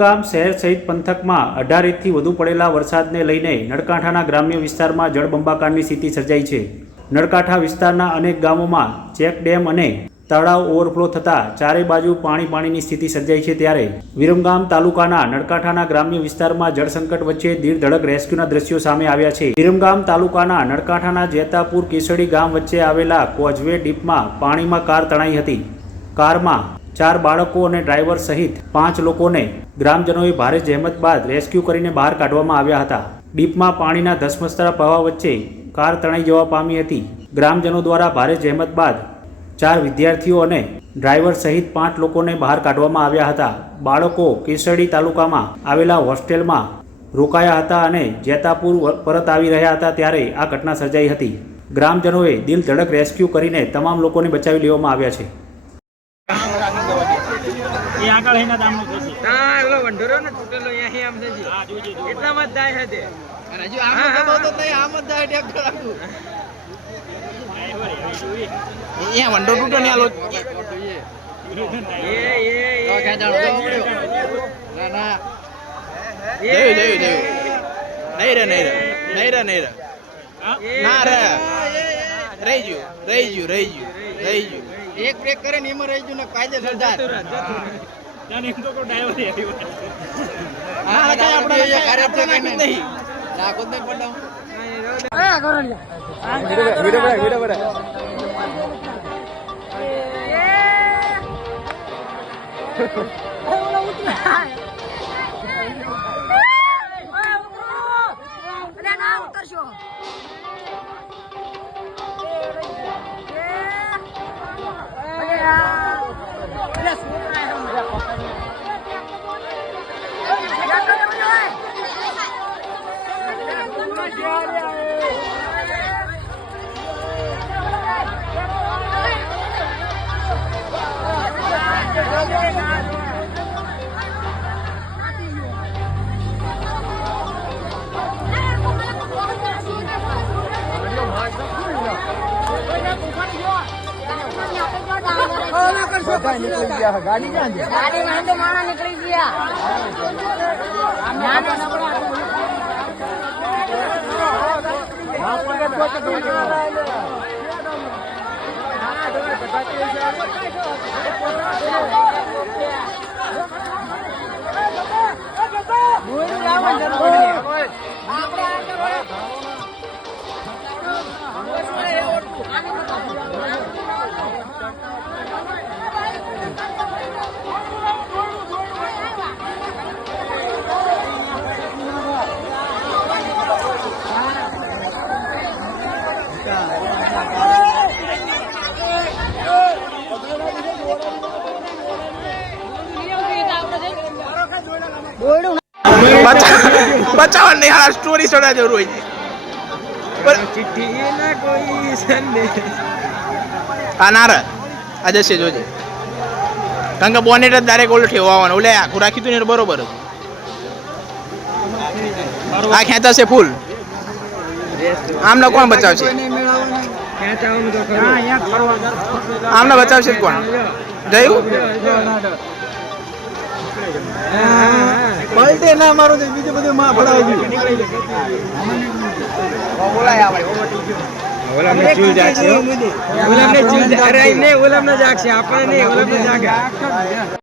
ગામ શહેર સહિત પંથકમાં 18 ઇંચથી વધુ પડેલા વરસાદને લઈને નળકાંઠાના ગ્રામ્ય વિસ્તારમાં જળબંબાકારની સ્થિતિ સર્જાઈ છે. નળકાંઠા વિસ્તારના અનેક ગામોમાં ચેક ડેમ અને તળાવ ઓવરફ્લો થતાં ચારે બાજુ પાણીની સ્થિતિ સર્જાઈ છે. ત્યારે વિરમગામ તાલુકાના નળકાંઠાના ગ્રામ્ય વિસ્તારમાં જળસંકટ વચ્ચે ધીરધડક રેસ્ક્યુના દ્રશ્યો સામે આવ્યા છે. વિરમગામ તાલુકાના નળકાંઠાના જેતાપુર કેસડી ગામ વચ્ચે આવેલા કોઝવે ડીપમાં પાણીમાં કાર તણાઈ હતી. કારમાં 4 બાળકો અને ડ્રાઈવર સહિત 5 લોકોને ગ્રામજનોએ ભારે જહેમત બાદ રેસ્ક્યુ કરીને બહાર કાઢવામાં આવ્યા હતા. ડીપમાં પાણીના ધસમસતા પ્રવાહ વચ્ચે કાર તણાઈ જવા પામી હતી. ગ્રામજનો દ્વારા ભારે જહેમત બાદ 4 વિદ્યાર્થીઓ અને ડ્રાઈવર સહિત 5 લોકોને બહાર કાઢવામાં આવ્યા હતા. બાળકો કેસડી તાલુકામાં આવેલા હોસ્ટેલમાં રોકાયા હતા અને જેતાપુર પરત આવી રહ્યા હતા ત્યારે આ ઘટના સર્જાઈ હતી. ગ્રામજનોએ દિલધડક રેસ્ક્યુ કરીને તમામ લોકોને બચાવી લેવામાં આવ્યા છે. ये आकल है ना दाम नो थी हां लो वंडरो ने टूटेलो यही आम थी हां જોજે એટલા મત દાય હે તે અને હજુ આમ તો નહીં આમ જ દાય ટ્રેક્ટર આખું અહીંયા વંડો તૂટો ને આલો એ તો ખેંચાણો ના ના દેવ નહીં રે ના રે રહી ગયું એક બ્રેક કરે ને એમાં રહી ગયું ને કાયદેસર જાય જાને એમ તો કો ડ્રાઈવર આવ્યો હા લખાય આપણે કાર્ય છે કે નહીં ના કોદ નહીં પડો આ ગોરલિયા વિડિયો બડા ઓલા ઉતરા અરે ના ઉતરશો गाड़ी में तो माना निकली गया बचावन नहीं हाल स्टोरी सुना जरूर है पर चिट्ठी ना कोई संदेश आनार आज से जोजे કારણ કે બોનેટ જ ડાયરેક્ટ ઓલો ઠેવાવાનો ઓલે આખું રાખી તું ને બરોબર હતું આ ખેંચા છે ફૂલ આમને કોણ બચાવશે આમને બચાવશે કોણ જયું પલટે ના મારો તો બીજું બધું માં ફડાવી દીધું બોલાય આપણે ઓલામને ચૂલ જાગશે ઓલામને ચૂલ અરે નહીં ઓલામને જાગશે આપણે નહીં ઓલામને જાગે